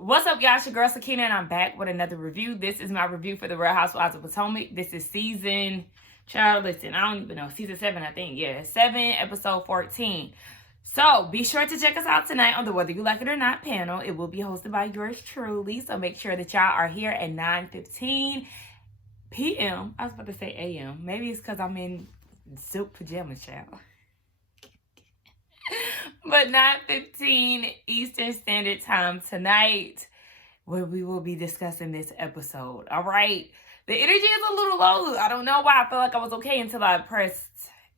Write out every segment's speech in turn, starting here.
What's up, y'all? It's your girl, Sakina, and I'm back with another review. This is my review for the Real Housewives of Potomac. This is season, child, listen, I don't even know, season 7, I think. Yeah, 7, episode 14. So, be sure to check us out tonight on the Whether You Like It or Not panel. It will be hosted by yours truly, so make sure that y'all are here at 9:15 p.m. I was about to say a.m. Maybe it's because I'm in silk pajamas, child. But 9:15 Eastern Standard Time tonight, where we will be discussing this episode. All right. The energy is a little low. I don't know why. I feel like I was okay until I pressed,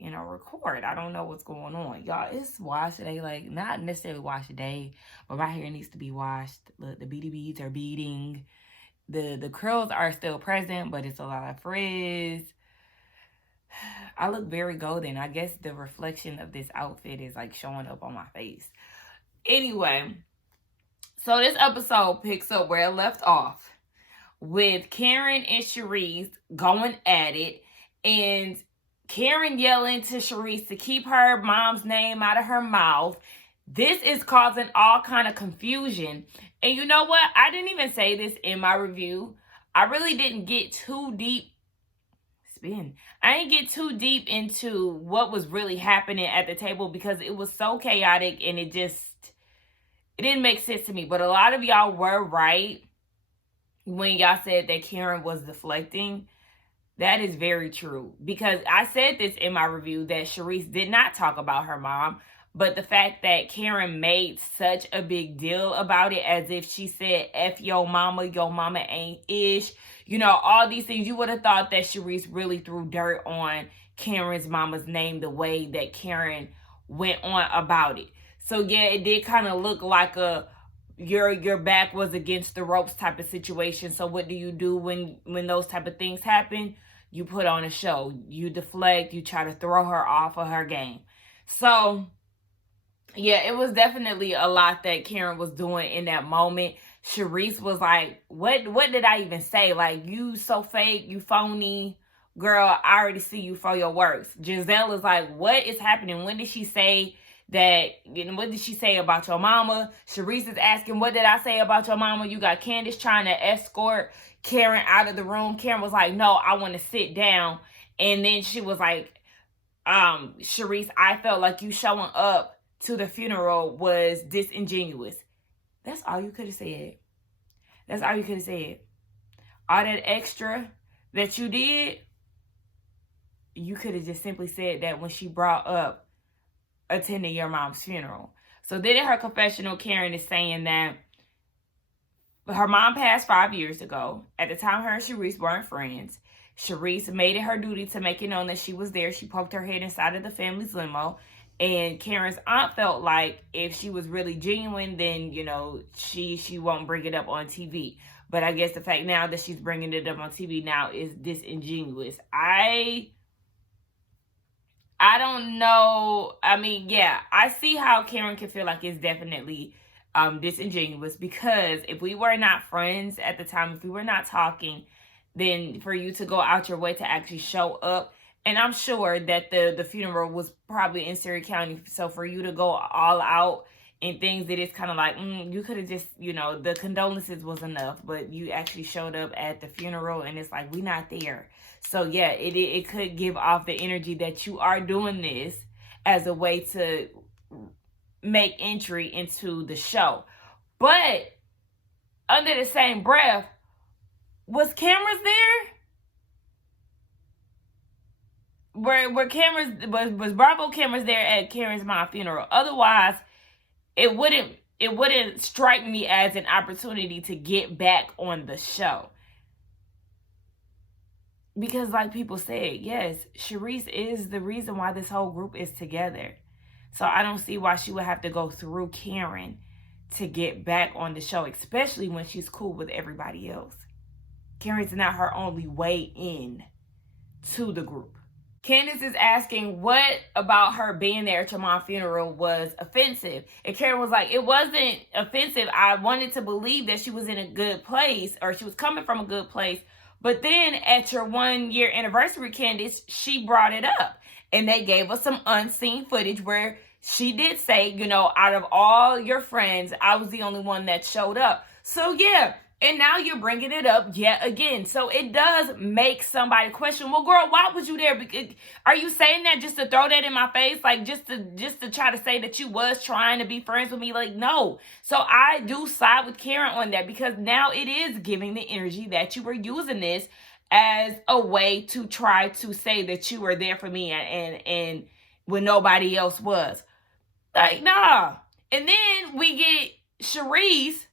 record. I don't know what's going on. Y'all, it's wash day. Like, not necessarily wash day, but my hair needs to be washed. Look, the beady beads are beading. The curls are still present, but it's a lot of frizz. I look very golden. I guess the reflection of this outfit is like showing up on my face. Anyway, so this episode picks up where it left off with Karen and Charisse going at it, and Karen yelling to Charisse to keep her mom's name out of her mouth. This is causing all kind of confusion. And you know what? I didn't even say this in my review. I really didn't get too deep. I didn't get too deep into what was really happening at the table because it was so chaotic and it didn't make sense to me. But a lot of y'all were right when y'all said that Karen was deflecting. That is very true, because I said this in my review that Charisse did not talk about her mom, but the fact that Karen made such a big deal about it, as if she said, F your mama ain't ish. All these things, you would have thought that Charisse really threw dirt on Karen's mama's name the way that Karen went on about it. So yeah, it did kind of look like your back was against the ropes type of situation. So what do you do when those type of things happen? You put on a show. You deflect. You try to throw her off of her game. So yeah, it was definitely a lot that Karen was doing in that moment. Charisse was like, what did I even say? Like, you so fake, you phony. Girl, I already see you for your works. Giselle is like, what is happening? When did she say that, what did she say about your mama? Charisse is asking, what did I say about your mama? You got Candace trying to escort Karen out of the room. Karen was like, no, I want to sit down. And then she was like, Charisse, I felt like you showing up to the funeral was disingenuous. That's all you could have said. That's all you could have said. All that extra that you did, you could have just simply said that when she brought up attending your mom's funeral. So then in her confessional, Karen is saying that her mom passed 5 years ago. At the time, her and Charisse weren't friends. Charisse made it her duty to make it known that she was there. She poked her head inside of the family's limo. And Karen's aunt felt like if she was really genuine, then, she won't bring it up on TV. But I guess the fact now that she's bringing it up on TV now is disingenuous. I don't know. I mean, yeah, I see how Karen can feel like it's definitely disingenuous, because if we were not friends at the time, if we were not talking, then for you to go out your way to actually show up. And I'm sure that the funeral was probably in Surrey County. So for you to go all out and things, that it's kind of like, you could have just, the condolences was enough. But you actually showed up at the funeral and it's like, we not there. So yeah, it could give off the energy that you are doing this as a way to make entry into the show. But under the same breath, was cameras there? Were cameras, was Bravo cameras there at Karen's mom funeral? Otherwise, it wouldn't strike me as an opportunity to get back on the show. Because like people said, yes, Charisse is the reason why this whole group is together. So I don't see why she would have to go through Karen to get back on the show, especially when she's cool with everybody else. Karen's not her only way in to the group. Candace is asking what about her being there at your mom's funeral was offensive. And Karen was like, it wasn't offensive. I wanted to believe that she was in a good place, or she was coming from a good place. But then at your 1 year anniversary, Candace, she brought it up. And they gave us some unseen footage where she did say, out of all your friends, I was the only one that showed up. So yeah, and now you're bringing it up yet again. So it does make somebody question, well, girl, why was you there? Are you saying that just to throw that in my face? Like, just to try to say that you was trying to be friends with me? Like, no. So I do side with Karen on that, because now it is giving the energy that you were using this as a way to try to say that you were there for me and when nobody else was. Like, nah. And then we get Charisse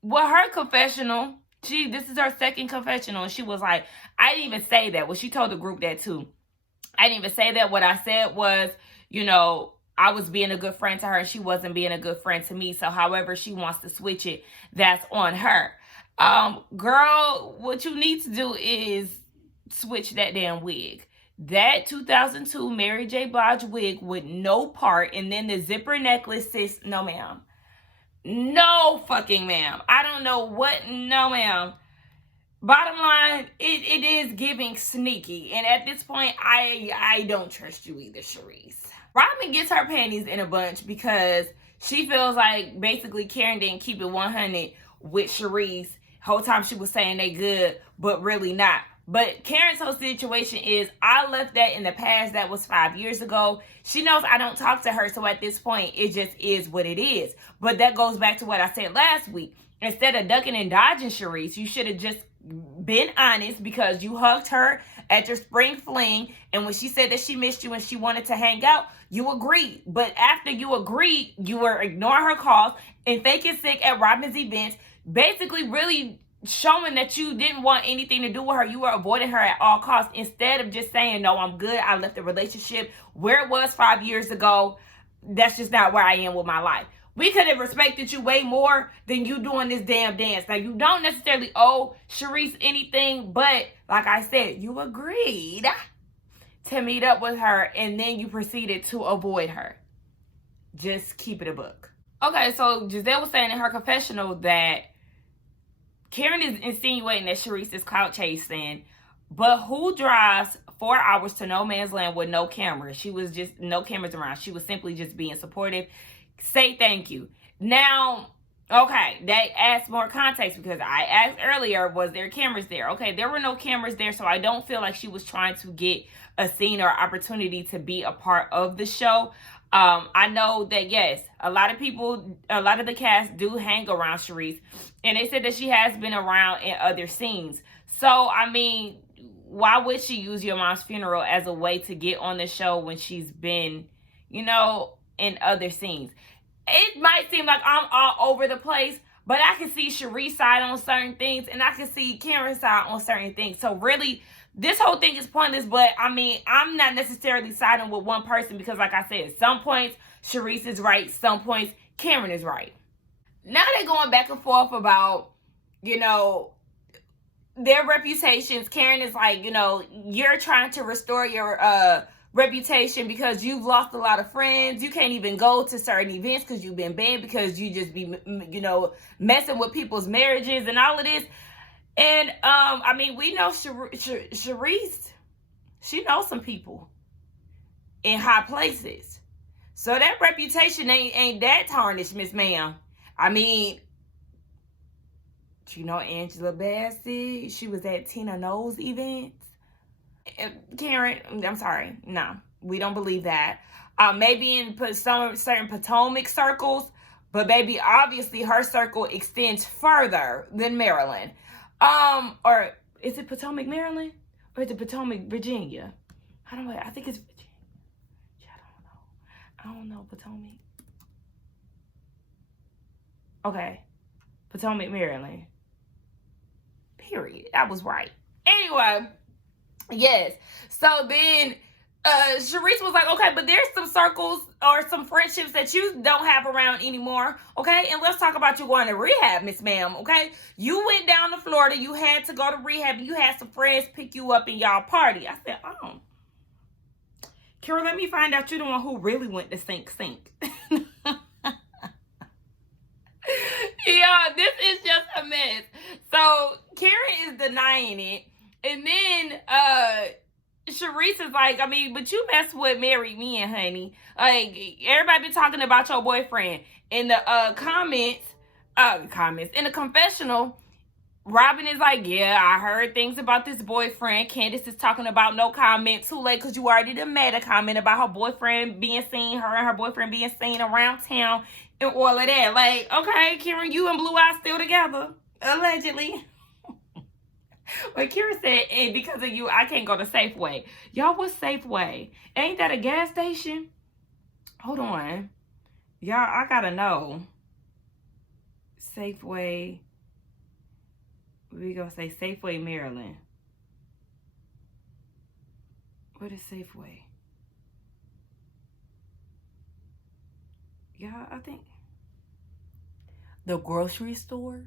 with her confessional. This is her second confessional, and she was like, I didn't even say that. Well, she told the group that too. I didn't even say that. What I said was, I was being a good friend to her, and she wasn't being a good friend to me. So however she wants to switch it, that's on her. Girl, what you need to do is switch that damn wig. That 2002 Mary J. Blige wig with no part, and then the zipper necklace, sis, no ma'am. No fucking ma'am. I don't know what, no ma'am. Bottom line, it is giving sneaky. And at this point, I don't trust you either, Charisse. Robin gets her panties in a bunch because she feels like basically Karen didn't keep it 100 with Charisse. Whole time she was saying they good, but really not. But Karen's whole situation is, I left that in the past. That was 5 years ago. She knows I don't talk to her. So at this point, it just is what it is. But that goes back to what I said last week. Instead of ducking and dodging Charisse, you should have just been honest, because you hugged her at your spring fling. And when she said that she missed you and she wanted to hang out, you agreed. But after you agreed, you were ignoring her calls and faking sick at Robin's events. Basically, really showing that you didn't want anything to do with her. You were avoiding her at all costs, instead of just saying, no, I'm good. I left the relationship where it was 5 years ago. That's just not where I am with my life. We could have respected you way more than you doing this damn dance. Now, you don't necessarily owe Charisse anything, but like I said, you agreed to meet up with her, and then you proceeded to avoid her. Just keep it a book. Okay, so Giselle was saying in her confessional that Karen is insinuating that Charisse is clout chasing, but who drives 4 hours to no man's land with no cameras? She was just, no cameras around. She was simply just being supportive. Say thank you. Now, okay, that adds more context, because I asked earlier, was there cameras there? Okay, there were no cameras there, so I don't feel like she was trying to get a scene or opportunity to be a part of the show. I know that, yes, a lot of the cast do hang around Charisse, and they said that she has been around in other scenes. So, I mean, why would she use your mom's funeral as a way to get on the show when she's been, in other scenes? It might seem like I'm all over the place, but I can see Charisse's side on certain things, and I can see Karen's side on certain things. So really, this whole thing is pointless, but I mean, I'm not necessarily siding with one person, because like I said, some points Charisse is right, some points Karen is right. Now they're going back and forth about, their reputations. Karen is like, you're trying to restore your reputation because you've lost a lot of friends. You can't even go to certain events because you've been banned, because you just be, messing with people's marriages and all of this. And, I mean, we know Charisse, she knows some people in high places. So that reputation ain't that tarnished, Miss Ma'am. I mean, Angela Bassett, she was at Tina Knowles events. Karen, I'm sorry, no, we don't believe that. Maybe in some certain Potomac circles, but baby, obviously her circle extends further than Maryland. Or is it Potomac, Maryland? Or is it Potomac, Virginia? I don't know. I think it's Virginia. I don't know. Potomac. Okay. Potomac, Maryland. Period. I was right. Anyway, yes. So then Charisse was like, okay, but there's some circles or some friendships that you don't have around anymore, okay? And let's talk about you going to rehab, Miss Ma'am, okay? You went down to Florida. You had to go to rehab. You had some friends pick you up in y'all party. I said, oh. Karen, let me find out you're the one who really went to sink. Yeah, this is just a mess. So Karen is denying it. And then Charisse is like, I mean, but you mess with married men, honey. Like, everybody been talking about your boyfriend. In the comments, comments. In the confessional, Robin is like, yeah, I heard things about this boyfriend. Candace is talking about no comment. Too late, because you already done made a comment about her boyfriend being seen, her and her boyfriend being seen around town and all of that. Like, okay, Karen, you and Blue Eye still together, allegedly. But Kira said, and because of you, I can't go to Safeway. Y'all, what's Safeway? Ain't that a gas station? Hold on. Y'all, I gotta know. Safeway. We gonna say Safeway, Maryland. What is Safeway? Yeah, I think the grocery store.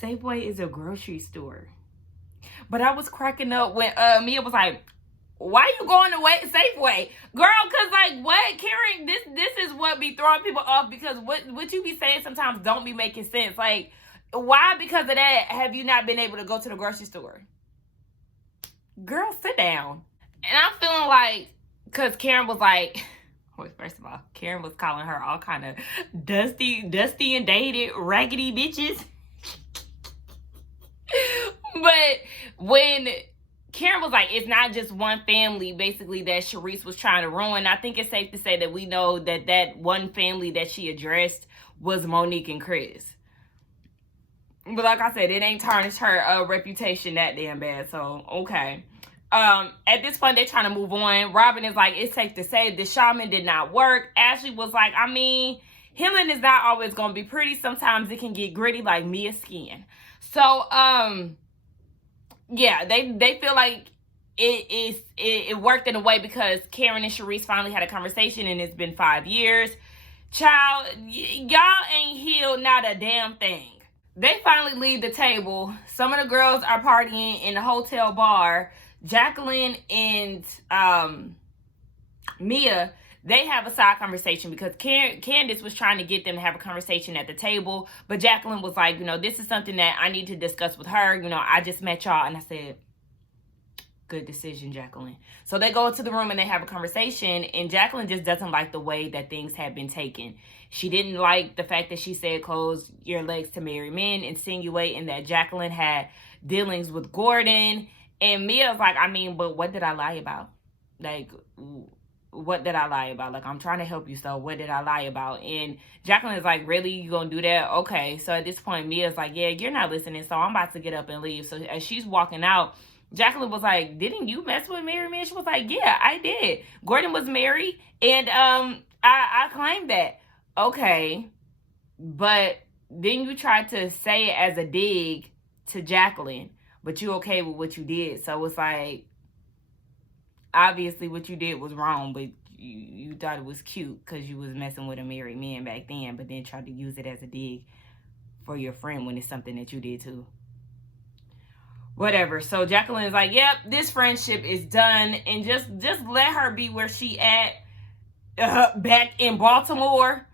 Safeway is a grocery store. But I was cracking up when Mia was like, why you going to Safeway? Girl, cause like what? Karen, this is what be throwing people off, because what you be saying sometimes don't be making sense. Like, why, because of that, have you not been able to go to the grocery store? Girl, sit down. And I'm feeling like, because Karen was like, well, first of all, Karen was calling her all kind of dusty and dated, raggedy bitches. But when Karen was like, it's not just one family, basically, that Charisse was trying to ruin, I think it's safe to say that we know that one family that she addressed was Monique and Chris. But like I said, it ain't tarnished her reputation that damn bad. So, okay. At this point, they're trying to move on. Robin is like, it's safe to say the shaman did not work. Ashley was like, I mean, healing is not always going to be pretty. Sometimes it can get gritty like Mia's skin. So, yeah, they feel like it worked in a way because Karen and Charisse finally had a conversation, and it's been 5 years. Child, y'all ain't healed not a damn thing. They finally leave the table. Some of the girls are partying in the hotel bar. Jacqueline and Mia, they have a side conversation because Candace was trying to get them to have a conversation at the table. But Jacqueline was like, this is something that I need to discuss with her. I just met y'all. And I said, good decision, Jacqueline. So they go into the room and they have a conversation. And Jacqueline just doesn't like the way that things have been taken. She didn't like the fact that she said, close your legs to marry men, insinuating that Jacqueline had dealings with Gordon. And Mia's like, I mean, but what did I lie about? Like, what did I lie about? Like, I'm trying to help you, so what did I lie about? And Jacqueline is like, really? You gonna do that? Okay. So at this point, Mia's like, yeah, you're not listening, so I'm about to get up and leave. So as she's walking out, Jacqueline was like, didn't you mess with married men? She was like, yeah, I did. Gordon was married, and I claimed that. Okay. But then you tried to say it as a dig to Jacqueline, but you okay with what you did. So it's like, obviously what you did was wrong, but you thought it was cute because you was messing with a married man back then, but then tried to use it as a dig for your friend when it's something that you did too. Whatever. So Jacqueline is like, yep, this friendship is done, and just let her be where she at, back in Baltimore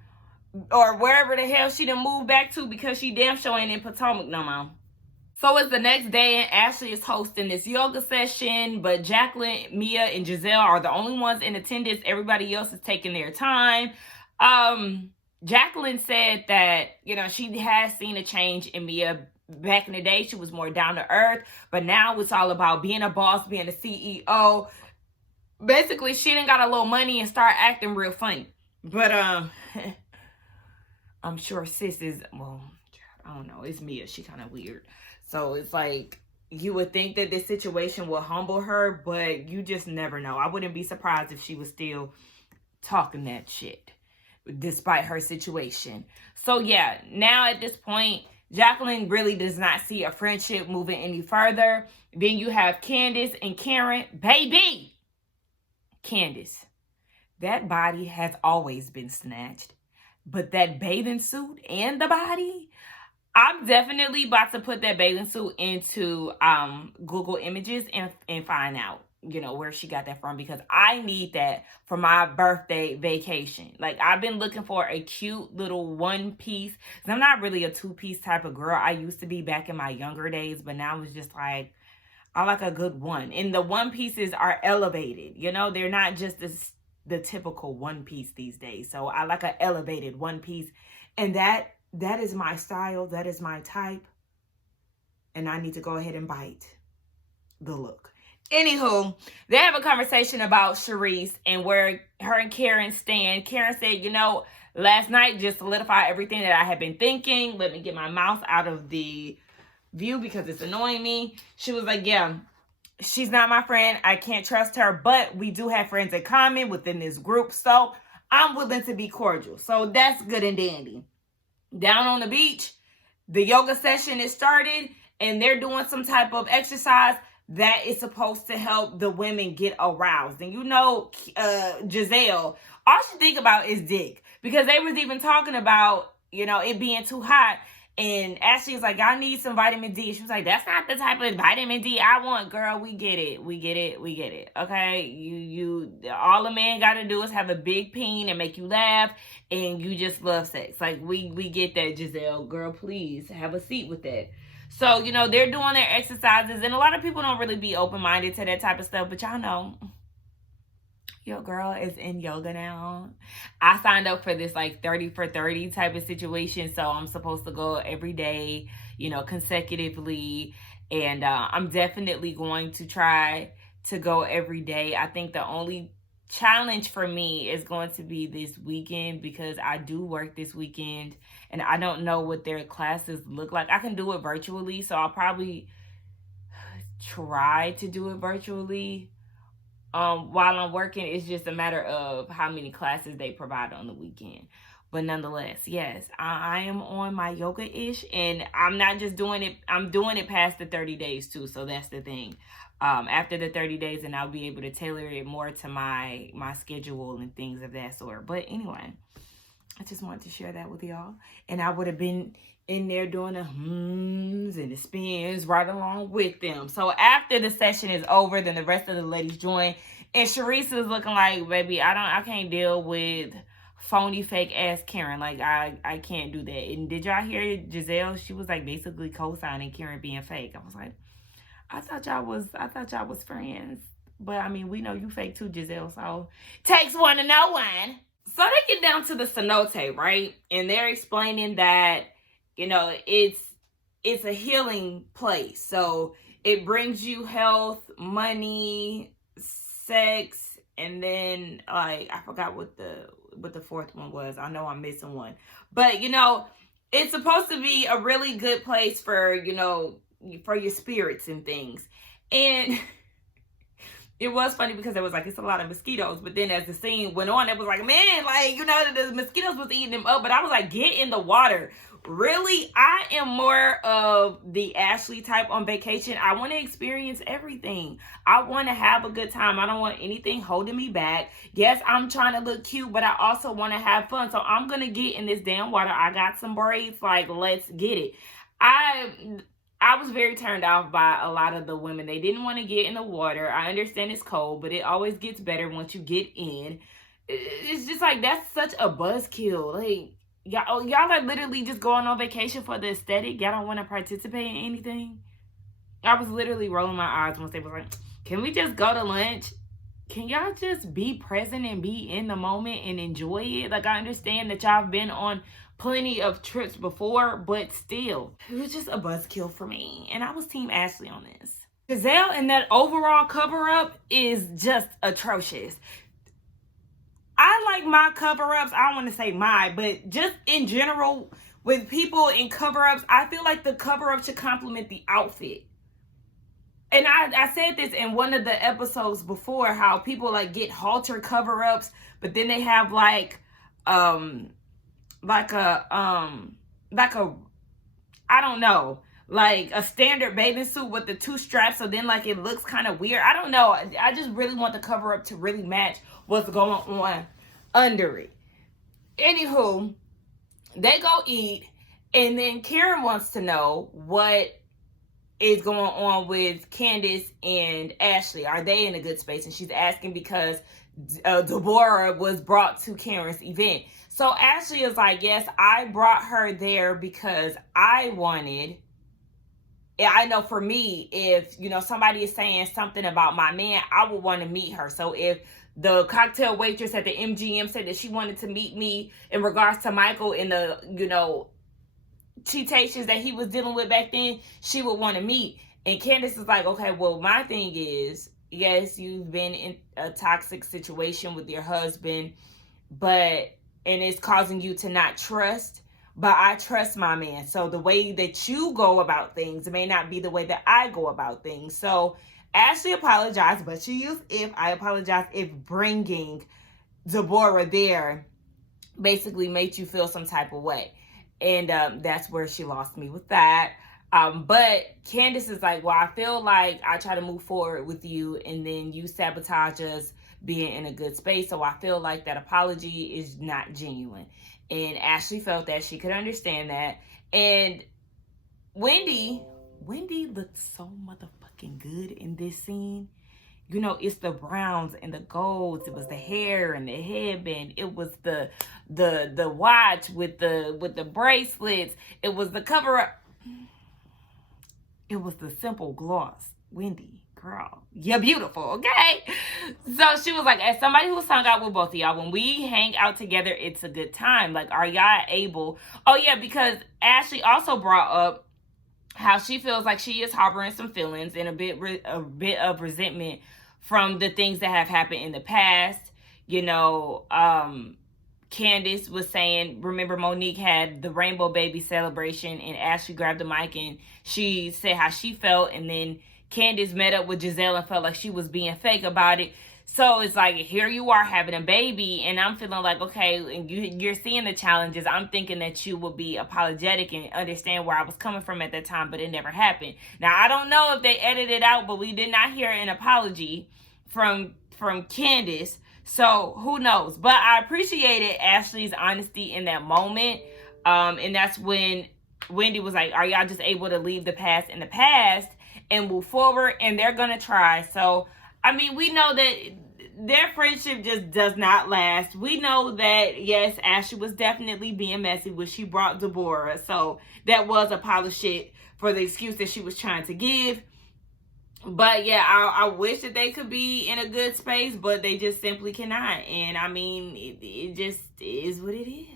or wherever the hell she done moved back to, because she damn sure ain't in Potomac no more. So it's the next day, and Ashley is hosting this yoga session, but Jacqueline, Mia, and Giselle are the only ones in attendance. Everybody else is taking their time. Jacqueline said that, she has seen a change in Mia. Back in the day, she was more down to earth, but now it's all about being a boss, being a CEO. Basically, she done got a little money and start acting real funny. But I'm sure sis is, well, I don't know, it's Mia. She kind of weird. So it's like, you would think that this situation will humble her, but you just never know. I wouldn't be surprised if she was still talking that shit, despite her situation. So yeah, now at this point, Jacqueline really does not see a friendship moving any further. Then you have Candace and Karen. Baby! Candace, that body has always been snatched. But that bathing suit and the body, I'm definitely about to put that bathing suit into Google Images and find out, where she got that from, because I need that for my birthday vacation. Like, I've been looking for a cute little one piece. I'm not really a two-piece type of girl. I used to be back in my younger days, but now it's just like, I like a good one. And the one pieces are elevated. They're not just the typical one piece these days. So I like an elevated one piece. And that that is my style. That is my type. And I need to go ahead and bite the look. Anywho, they have a conversation about Charisse and where her and Karen stand. Karen said, last night just solidified everything that I had been thinking. Let me get my mouth out of the view because it's annoying me. She was like, yeah, she's not my friend. I can't trust her, but we do have friends in common within this group. So I'm willing to be cordial. So that's good and dandy. Down on the beach, the yoga session is started and they're doing some type of exercise that is supposed to help the women get aroused. And Giselle, all she think about is dick. Because they was even talking about, it being too hot. And Ashley was like, I need some vitamin D. She was like, that's not the type of vitamin D I want, girl. We get it. We get it. Okay? You all a man got to do is have a big peen and make you laugh. And you just love sex. Like, we get that, Giselle. Girl, please have a seat with that. So, they're doing their exercises. And a lot of people don't really be open-minded to that type of stuff. But y'all know, your girl is in yoga now. I signed up for this 30 for 30 type of situation. So I'm supposed to go every day, consecutively. And I'm definitely going to try to go every day. I think the only challenge for me is going to be this weekend because I do work this weekend and I don't know what their classes look like. I can do it virtually, so I'll probably try to do it virtually while I'm working. It's just a matter of how many classes they provide on the weekend. But nonetheless, yes, I am on my yoga-ish, and I'm not just doing it, I'm doing it past the 30 days too, so that's the thing. After the 30 days, and I'll be able to tailor it more to my schedule and things of that sort. But anyway, I just wanted to share that with y'all. And I would have been in there doing the hums and the spins right along with them. So after the session is over, then the rest of the ladies join. And Charisse is looking like, baby, I can't deal with phony fake ass Karen. Like, I can't do that. And did y'all hear Giselle? She was basically co-signing Karen being fake. I was like, I thought y'all was friends. But I mean, we know you fake too, Giselle. So takes one to know one. So they get down to the cenote, right? And they're explaining that, it's a healing place. So it brings you health, money, sex, and then I forgot what the fourth one was. I know I'm missing one. But it's supposed to be a really good place for, for your spirits and things. And it was funny because it was it's a lot of mosquitoes. But then as the scene went on, it was man, the mosquitoes was eating them up. But I was like, get in the water. Really, I am more of the Ashley type on vacation. I want to experience everything. I want to have a good time. I don't want anything holding me back. Yes, I'm trying to look cute, but I also want to have fun. So I'm going to get in this damn water. I got some braids. Let's get it. I was very turned off by a lot of the women. They didn't want to get in the water. I understand it's cold, but it always gets better once you get in. It's just that's such a buzzkill. Y'all are literally just going on vacation for the aesthetic. Y'all don't want to participate in anything. I was literally rolling my eyes once they were like, can we just go to lunch? Can y'all just be present and be in the moment and enjoy it? I understand that y'all been on plenty of trips before, but still, it was just a buzzkill for me. And I was Team Ashley on this. Giselle and that overall cover-up is just atrocious. I like my cover-ups. I don't want to say my, but just in general, with people in cover-ups, I feel like the cover-up should complement the outfit. And I said this in one of the episodes before, how people get halter cover-ups, but then they have I don't know, a standard bathing suit with the two straps, so then it looks kind of weird. I don't know. I just really want the cover up to really match what's going on under it. Anywho, they go eat, and then Karen wants to know what is going on with Candace and Ashley. Are they in a good space? And she's asking because Deborah was brought to Karen's event. So Ashley is like, yes, I brought her there because I wanted. I know for me, if, somebody is saying something about my man, I would want to meet her. So if the cocktail waitress at the MGM said that she wanted to meet me in regards to Michael in the, cheatations that he was dealing with back then, she would want to meet. And Candace is like, okay, well, my thing is, yes, you've been in a toxic situation with your husband, and it's causing you to not trust, but I trust my man. So the way that you go about things may not be the way that I go about things. So Ashley apologized, but she used if. I apologize if bringing Deborah there basically made you feel some type of way. And that's where she lost me with that. But Candace is like, well, I feel like I try to move forward with you and then you sabotage us being in a good space. So I feel like that apology is not genuine. And Ashley felt that she could understand that. And Wendy looked so motherfucking good in this scene. You know, it's the browns and the golds. It was the hair and the headband. It was the watch with the bracelets. It was the cover up. It was the simple gloss. Wendy, girl, you're beautiful, okay? So she was like, as somebody who's hung out with both of y'all, when we hang out together, it's a good time. Like, are y'all able? Oh yeah, because Ashley also brought up how she feels like she is harboring some feelings and a bit of resentment from the things that have happened in the past. You know, Candace was saying, remember Monique had the rainbow baby celebration and Ashley grabbed the mic and she said how she felt, and then Candace met up with Giselle and felt like she was being fake about it. So it's like, here you are having a baby, and I'm feeling like, okay, and you're seeing the challenges. I'm thinking that you would be apologetic and understand where I was coming from at that time, but it never happened. Now, I don't know if they edited it out, but we did not hear an apology from Candace. So who knows? But I appreciated Ashley's honesty in that moment. And that's when Wendy was like, are y'all just able to leave the past in the past and move forward? And they're going to try. So, I mean, we know that their friendship just does not last. We know that, yes, Ashley was definitely being messy when she brought Deborah. So that was a pile of shit for the excuse that she was trying to give. But yeah, I wish that they could be in a good space, but they just simply cannot. And I mean, it just is what it is.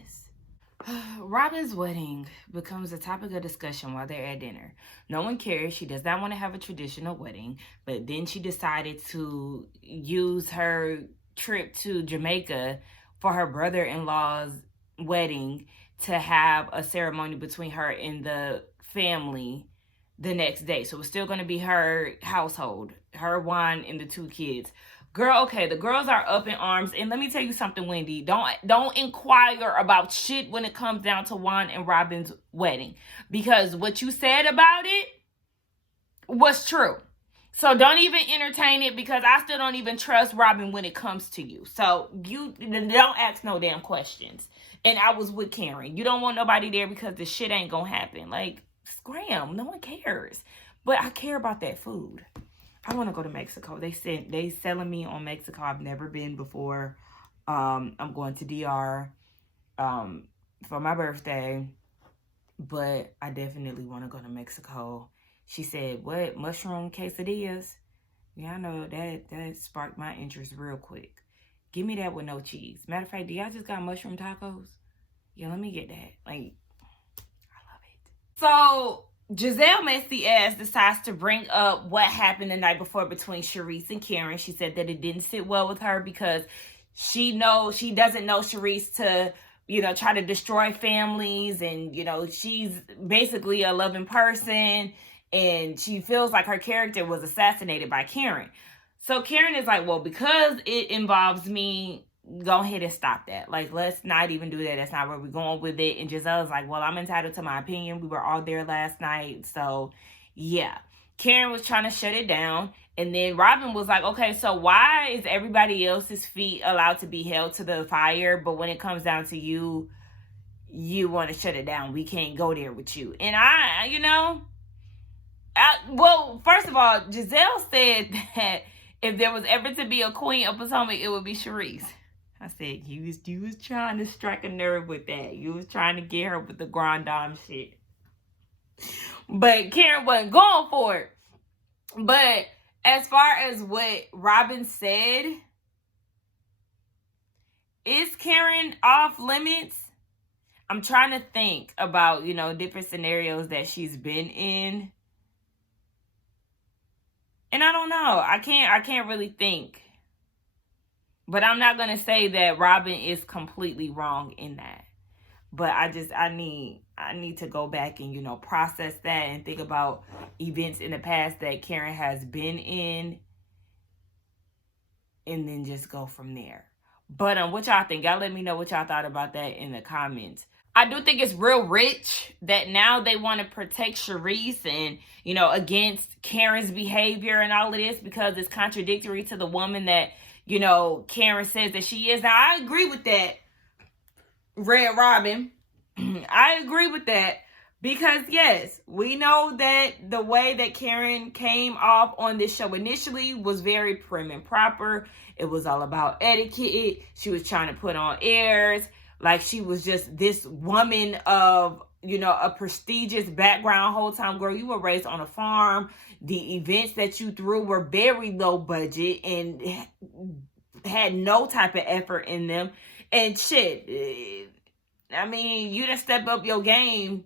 Robin's wedding becomes a topic of discussion while they're at dinner. No one cares. She does not want to have a traditional wedding, but then she decided to use her trip to Jamaica for her brother-in-law's wedding to have a ceremony between her and the family the next day. So it's still going to be her household, her, Juan, and the 2 kids. Girl, okay, the girls are up in arms. And let me tell you something, Wendy. Don't inquire about shit when it comes down to Juan and Robin's wedding. Because what you said about it was true. So don't even entertain it, because I still don't even trust Robin when it comes to you. So you don't ask no damn questions. And I was with Karen. You don't want nobody there because the shit ain't gonna happen. Like, scram, no one cares. But I care about that food. I want to go to Mexico. They selling me on Mexico. I've never been before. I'm going to DR for my birthday, but I definitely want to go to Mexico. She said, what, mushroom quesadillas? Yeah, I know that sparked my interest real quick. Give me that with no cheese. Matter of fact, do y'all just got mushroom tacos? Yeah, let me get that. Like, so Giselle messy ass decides to bring up what happened the night before between Charisse and Karen. She said that it didn't sit well with her because she doesn't know Charisse to, you know, try to destroy families, and, you know, she's basically a loving person, and she feels like her character was assassinated by Karen. So Karen is like, well, because it involves me, go ahead and stop that. Like, let's not even do that. That's not where we're going with it. And Giselle's like, well, I'm entitled to my opinion. We were all there last night. So, yeah. Karen was trying to shut it down. And then Robin was like, okay, so why is everybody else's feet allowed to be held to the fire, but when it comes down to you, you want to shut it down? We can't go there with you. And well, first of all, Giselle said that if there was ever to be a queen of Potomac, it would be Charisse. I said, you was trying to strike a nerve with that. You was trying to get her with the grand dame shit. But Karen wasn't going for it. But as far as what Robin said, is Karen off limits? I'm trying to think about, different scenarios that she's been in. And I don't know. I can't really think. But I'm not going to say that Robin is completely wrong in that. But I need to go back and, process that and think about events in the past that Karen has been in, and then just go from there. But what y'all think? Y'all let me know what y'all thought about that in the comments. I do think it's real rich that now they want to protect Charisse and, against Karen's behavior and all of this, because it's contradictory to the woman that, Karen says that she is. Now, I agree with that, Red Robin. I agree with that, because yes, we know that the way that Karen came off on this show initially was very prim and proper. It was all about etiquette. She was trying to put on airs like she was just this woman of, a prestigious background whole time. Girl, you were raised on a farm. The events that you threw were very low budget and had no type of effort in them. And shit, I mean, you done step up your game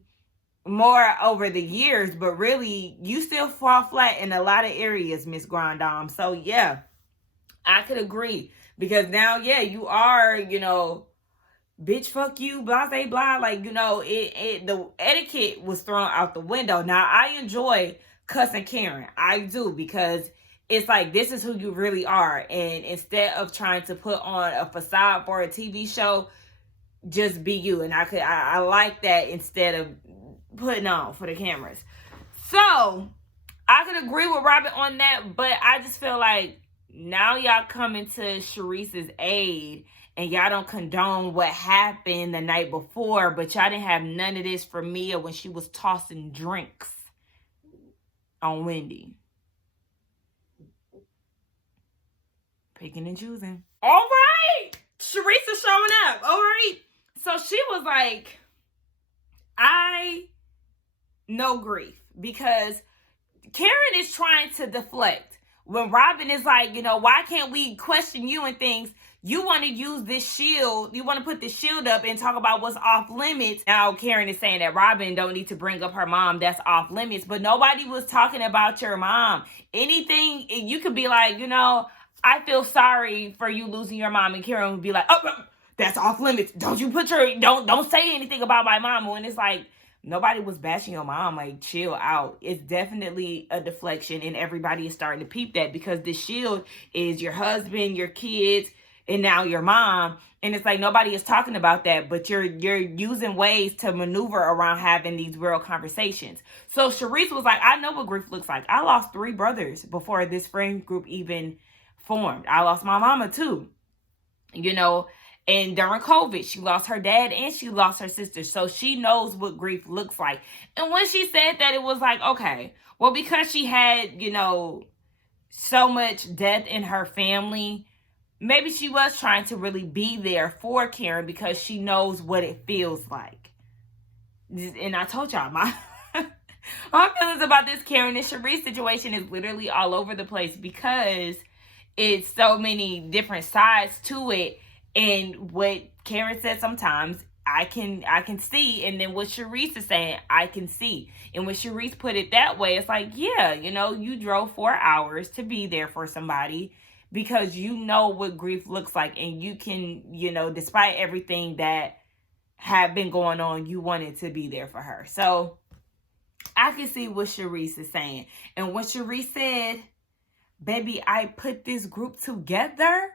more over the years, but really, you still fall flat in a lot of areas, Miss Grandam. So, yeah, I could agree. Because now, yeah, you are, bitch, fuck you, blah, blah, blah. Like, the etiquette was thrown out the window. Now, I enjoy cussing Karen. I do, because it's like, this is who you really are. And instead of trying to put on a facade for a TV show, just be you. And I like that instead of putting on for the cameras. So I could agree with Robin on that, but I just feel like now y'all coming to Charisse's aid and y'all don't condone what happened the night before, but y'all didn't have none of this for Mia when she was tossing drinks on Wendy. Picking and choosing. All right, Charisse is showing up. All right. So she was like, I know grief, because Karen is trying to deflect. When Robin is like, why can't we question you and things? You want to use this shield. You want to put the shield up and talk about what's off limits. Now Karen is saying that Robin don't need to bring up her mom. That's off limits. But nobody was talking about your mom. Anything, you could be like, I feel sorry for you losing your mom. And Karen would be like, oh, that's off limits. Don't you don't say anything about my mom. When it's like, nobody was bashing your mom. Like, chill out. It's definitely a deflection, and everybody is starting to peep that, because the shield is your husband, your kids, and now your mom. And it's like, nobody is talking about that, but you're using ways to maneuver around having these real conversations. So Charisse was like, I know what grief looks like. I lost 3 brothers before this friend group even formed. I lost my mama too. And during COVID, she lost her dad and she lost her sister. So she knows what grief looks like. And when she said that, it was like, okay, well, because she had, so much death in her family, maybe she was trying to really be there for Karen, because she knows what it feels like. And I told y'all, my feelings about this Karen and Charisse situation is literally all over the place, because it's so many different sides to it. And what Karen said sometimes, I can see. And then what Charisse is saying, I can see. And when Charisse put it that way, it's like, yeah, you drove 4 hours to be there for somebody, because you know what grief looks like. And you can, despite everything that had been going on, you wanted to be there for her. So I can see what Charisse is saying. And what Charisse said, baby, I put this group together.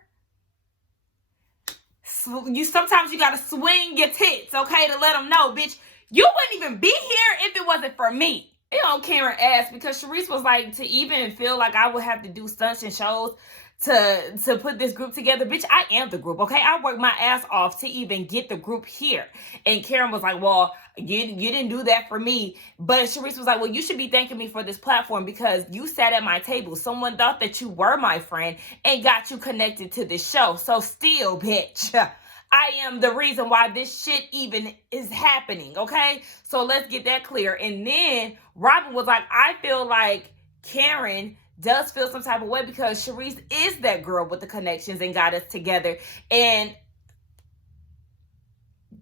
Sometimes you gotta swing your tits, okay, to let them know, bitch, you wouldn't even be here if it wasn't for me. It on Karen ass, because Charisse was like, to even feel like I would have to do stunts and shows to put this group together. Bitch, I am the group, okay? I worked my ass off to even get the group here. And Karen was like, well, you didn't do that for me. But Charisse was like, well, you should be thanking me for this platform, because you sat at my table. Someone thought that you were my friend and got you connected to this show. So still, bitch, I am the reason why this shit even is happening, okay? So let's get that clear. And then Robin was like, I feel like Karen does feel some type of way, because Charisse is that girl with the connections and got us together. And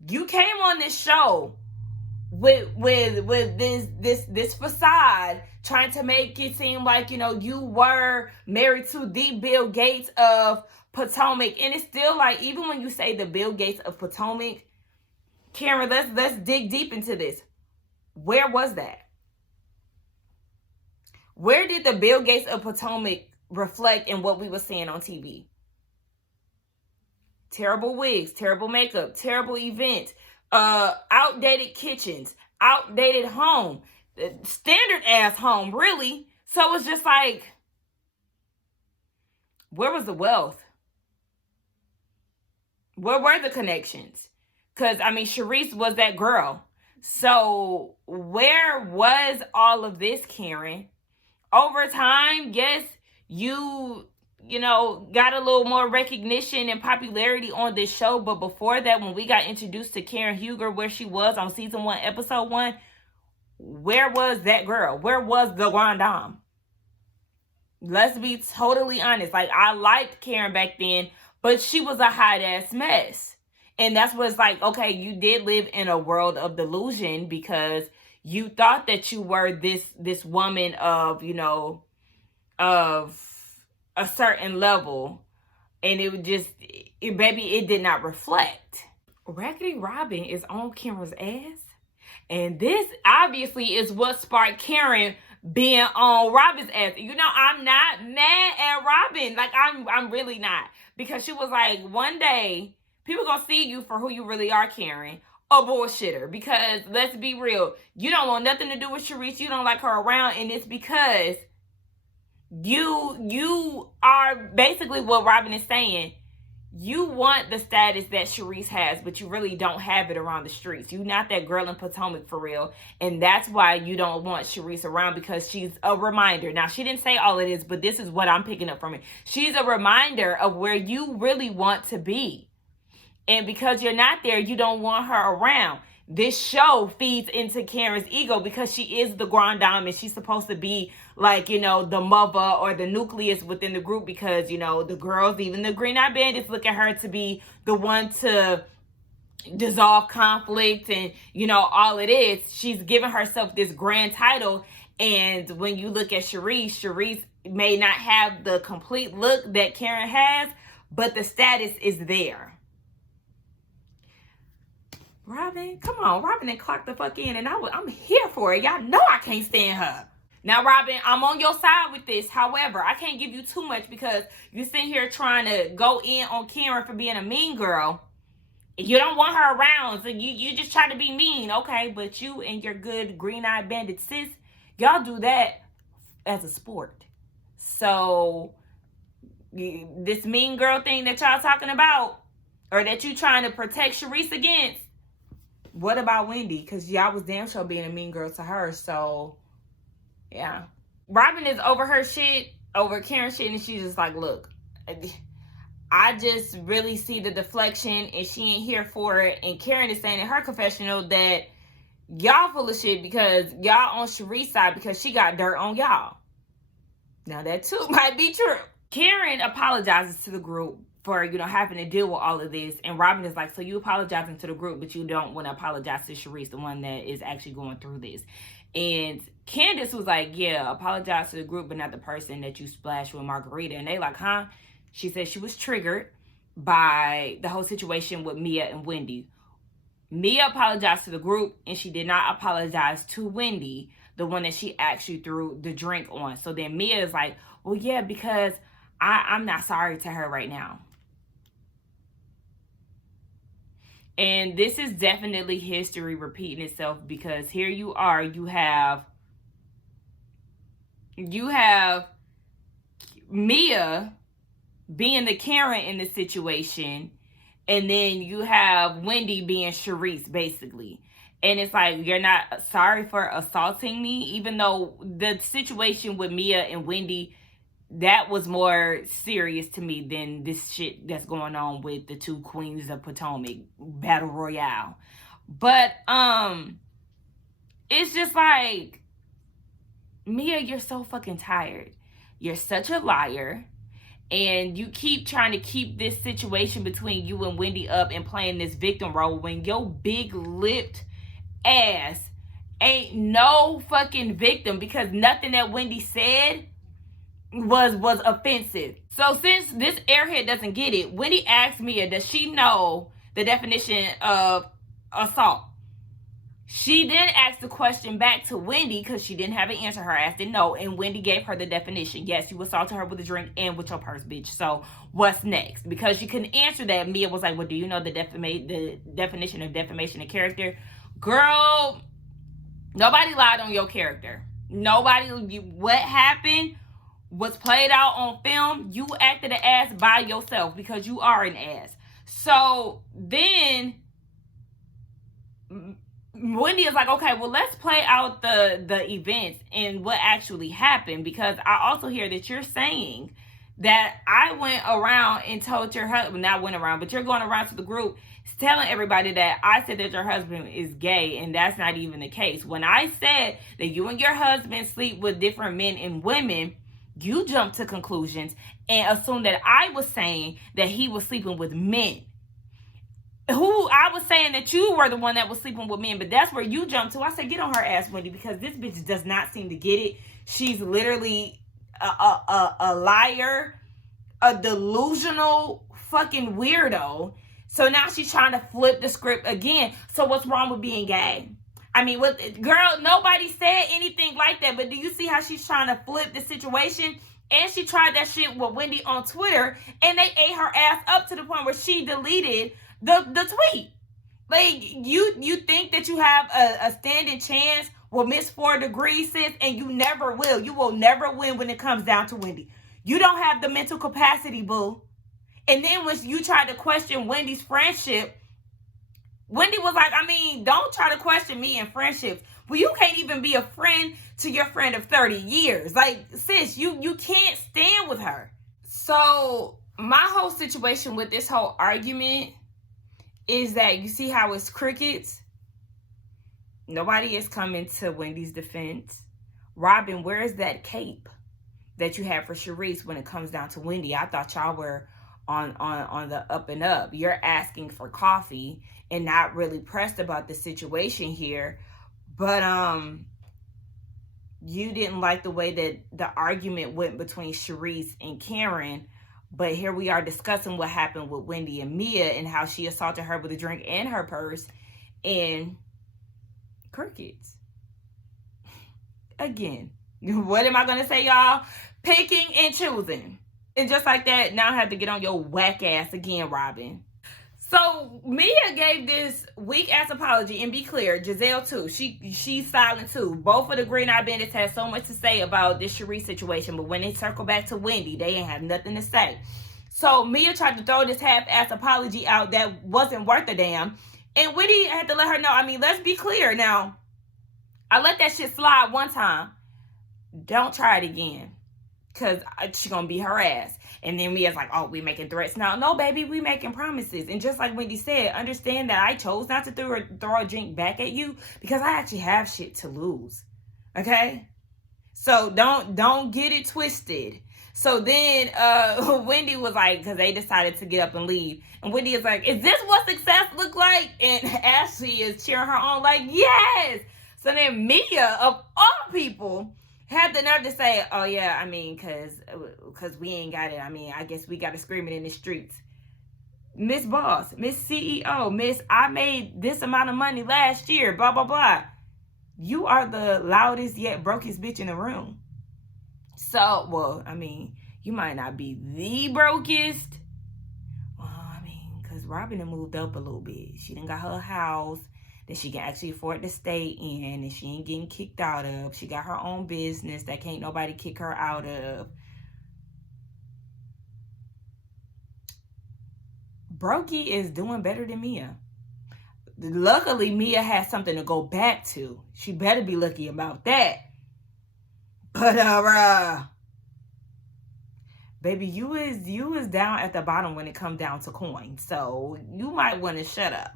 You came on this show with this facade, trying to make it seem like, you know, you were married to the Bill Gates of Potomac. And it's still like, even when you say the Bill Gates of Potomac, Karen, let's dig deep into this. Where was that? Where did the Bill Gates of Potomac reflect in what we were seeing on TV? Terrible wigs, terrible makeup, terrible events, outdated kitchens, outdated home, standard ass home, really. So it's just like, where was the wealth? Where were the connections? Because, I mean, Charisse was that girl. So where was all of this, Karen? Over time, yes, you know, got a little more recognition and popularity on this show. But before that, when we got introduced to Karen Huger, where she was on season 1, episode 1, where was that girl? Where was the Grand Dame? Let's be totally honest. Like, I liked Karen back then, but she was a hot ass mess. And that's what it's like, okay, you did live in a world of delusion because you thought that you were this woman of, you know, of a certain level, and it would just, baby, it did not reflect. Raggedy Robin is on Karen's ass, and this obviously is what sparked Karen being on Robin's ass. You know, I'm not mad at Robin, like I'm really not, because she was like, one day people gonna see you for who you really are, Karen. A bullshitter. Because let's be real, you don't want nothing to do with Charisse. You don't like her around, and it's because you are basically what Robin is saying. You want the status that Charisse has, but you really don't have it around the streets. You're not that girl in Potomac for real. And that's why you don't want Charisse around, because she's a reminder. Now, she didn't say all of this, but this is what I'm picking up from it. She's a reminder of where you really want to be. And because you're not there, you don't want her around. This show feeds into Karen's ego because she is the Grand Dame, and she's supposed to be like, you know, the mother or the nucleus within the group, because, you know, the girls, even the Green Eye Bandits, look at her to be the one to dissolve conflict and, you know, all it is. She's giving herself this grand title. And when you look at Charisse may not have the complete look that Karen has, but the status is there. Robin, come on. Robin and clock the fuck in, and I'm here for it. Y'all know I can't stand her. Now, Robin, I'm on your side with this. However, I can't give you too much because you sit here trying to go in on Karen for being a mean girl. You don't want her around, so you just try to be mean. Okay, but you and your good green-eyed bandit sis, y'all do that as a sport. So, this mean girl thing that y'all talking about, or that you trying to protect Charisse against, what about Wendy? Because y'all was damn sure being a mean girl to her. So, yeah. Robin is over her shit, over Karen's shit, and she's just like, look, I just really see the deflection, and she ain't here for it. And Karen is saying in her confessional that y'all full of shit because y'all on Charisse's side because she got dirt on y'all. Now, that too might be true. Karen apologizes to the group for, you know, having to deal with all of this. And Robin is like, so you apologizing to the group, but you don't want to apologize to Charisse, the one that is actually going through this. And Candace was like, yeah, apologize to the group, but not the person that you splashed with margarita. And they like, huh? She said she was triggered by the whole situation with Mia and Wendy. Mia apologized to the group, and she did not apologize to Wendy, the one that she actually threw the drink on. So then Mia is like, well, yeah, because I'm not sorry to her right now. And this is definitely history repeating itself, because here you are, you have Mia being the Karen in the situation, and then you have Wendy being Charisse, basically. And it's like, you're not sorry for assaulting me, even though the situation with Mia and Wendy, that was more serious to me than this shit that's going on with the two queens of Potomac battle royale. But it's just like, Mia, you're so fucking tired. You're such a liar. And you keep trying to keep this situation between you and Wendy up and playing this victim role when your big-lipped ass ain't no fucking victim, because nothing that Wendy said was offensive. So since this airhead doesn't get it, Wendy asked Mia, does she know the definition of assault? She then asked the question back to Wendy because she didn't have an answer. Her ass didn't know, and Wendy gave her the definition. Yes, you assaulted her with a drink and with your purse, bitch. So what's next? Because she couldn't answer that, Mia was like, well, do you know the definition of defamation of character? Girl, nobody lied on your character. What happened was played out on film. You acted an ass by yourself because you are an ass. So then Wendy is like, okay, well, let's play out the events and what actually happened, because I also hear that you're saying that I went around and told your husband, not went around, but you're going around to the group telling everybody that I said that your husband is gay, and that's not even the case. When I said that you and your husband sleep with different men and women, you jumped to conclusions and assumed that I was saying that he was sleeping with men. Who I was saying that you were the one that was sleeping with men, but that's where you jumped to. I said, get on her ass, Wendy, because this bitch does not seem to get it. She's literally a liar, a delusional fucking weirdo. So now she's trying to flip the script again. So what's wrong with being gay? I mean, girl, nobody said anything like that, but do you see how she's trying to flip the situation? And she tried that shit with Wendy on Twitter, and they ate her ass up to the point where she deleted the tweet. Like, you think that you have a standing chance with Miss 4 Degrees, sis, and you never will. You will never win when it comes down to Wendy. You don't have the mental capacity, boo. And then when you tried to question Wendy's friendship, Wendy was like, I mean, don't try to question me in friendships. Well, you can't even be a friend to your friend of 30 years. Like, sis, you can't stand with her. So my whole situation with this whole argument is that you see how it's crickets. Nobody is coming to Wendy's defense. Robin, where is that cape that you had for Charisse when it comes down to Wendy? I thought y'all were on the up and up. You're asking for coffee and not really pressed about the situation here. But you didn't like the way that the argument went between Charisse and Karen. But here we are discussing what happened with Wendy and Mia and how she assaulted her with a drink and her purse, and crickets. Again, what am I going to say, y'all? Picking and choosing. And just like that, now I have to get on your whack ass again, Robin. So Mia gave this weak ass apology, and be clear, Giselle too. She's silent too. Both of the Green Eye Bandits had so much to say about this Charisse situation, but when they circle back to Wendy, they ain't have nothing to say. So Mia tried to throw this half-ass apology out that wasn't worth a damn, and Wendy had to let her know. I mean, let's be clear now. I let that shit slide one time. Don't try it again, because she gonna beat her ass. And then Mia's like, oh, we making threats now. No, baby, we making promises. And just like Wendy said, understand that I chose not to throw a drink back at you because I actually have shit to lose. Okay? So don't get it twisted. So then Wendy was like, because they decided to get up and leave. And Wendy is like, is this what success look like? And Ashley is cheering her on like, yes. So then Mia, of all people, had the nerve to say, oh yeah, I mean, cause we ain't got it. I mean, I guess we got to scream it in the streets. Miss Boss, Miss CEO, Miss I made this amount of money last year, blah, blah, blah. You are the loudest yet brokest bitch in the room. So, well, I mean, you might not be the brokest. Well, I mean, cause Robin had moved up a little bit. She done got her house that she can actually afford to stay in, and she ain't getting kicked out of. She got her own business that can't nobody kick her out of. Brokey is doing better than Mia. Luckily, Mia has something to go back to. She better be lucky about that. But baby, you is down at the bottom when it comes down to coins. So you might want to shut up.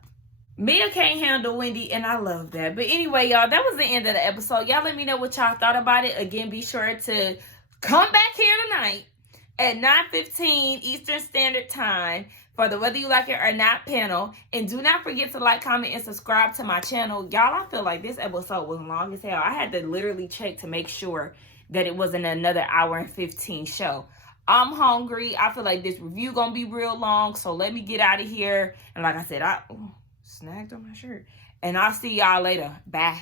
Mia can't handle Wendy, and I love that. But anyway, y'all, that was the end of the episode. Y'all let me know what y'all thought about it. Again, be sure to come back here tonight at 9:15 Eastern Standard Time for the Whether You Like It or Not panel. And do not forget to like, comment, and subscribe to my channel. Y'all, I feel like this episode was long as hell. I had to literally check to make sure that it wasn't another hour and 15 show. I'm hungry. I feel like this review gonna be real long, so let me get out of here. And like I said, I snagged on my shirt. And I'll see y'all later. Bye.